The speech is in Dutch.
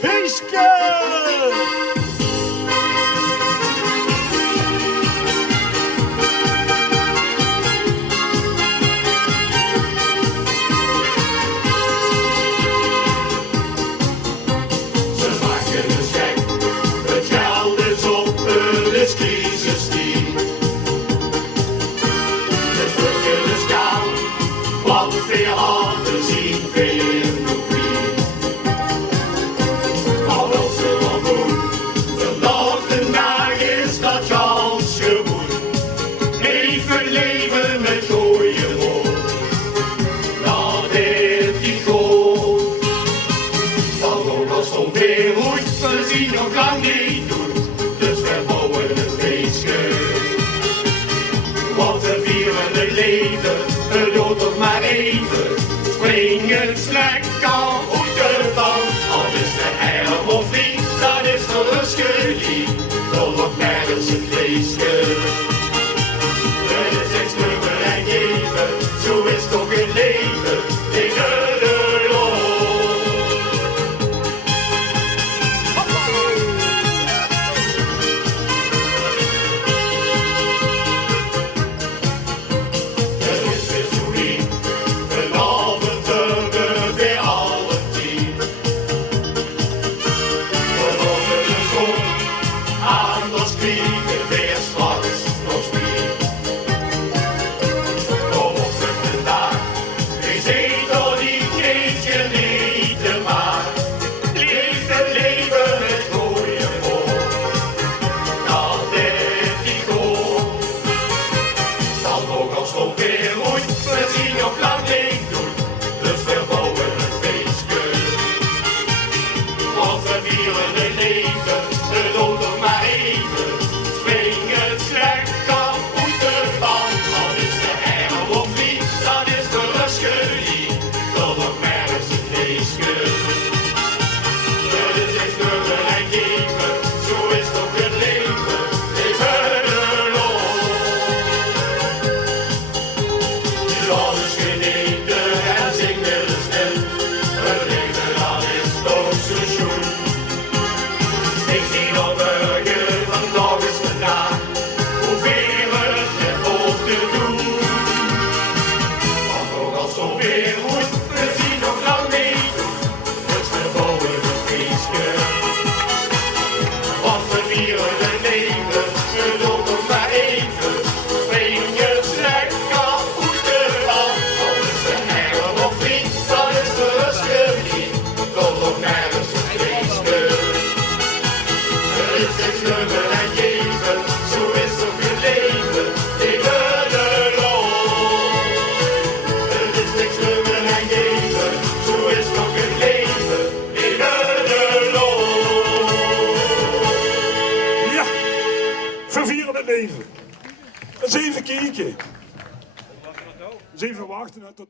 Feestje! Veel handen zien, veel doekwie. Al wil ze wel doen, vandaag de dag is dat Jans gewoon. Even leven met goeie moed, dat heeft die goed. Dan ook al stond weer goed, we zien nog lang niet doet, dus we bouwen een feestje. Want we vieren het leven, het doet toch maar even. Springen, slekken, hoeken van. Al is de helm of niet, dat is toch een schullie. Dan wordt nergens een feestje. Het is echt nummer en geven, zo is toch het leven. Tegen de loop. Vliegen weer straks nog spier. Kom op met de dag, wees door die keetje niet maar. Leef het leven met goeie voor, dat heeft die goed. Dan ook al stond weer goed, we zien nog lang niet doen, dus we bouwen een feestje. Want we vieren het leven, het doet nog maar even. Alles genieten en zingen de stem. Het leven dat is toch zo schoon. Ik zie nog burger, vandaag is de dag. Hoeveel we het ook te doen. Want ook al zo weer goed, we zien nog lang niet doen. Dus we bouwen een feestje. Want we vieren het leven, het doet nog maar even. Springen, slekken. Nummer en geven, zo is toch het leven, tegen de loop. Het is niks nummer en geven, zo is toch het leven, tegen de loop. Ja, vervieren het leven. Eens even kijken. Eens even wachten tot...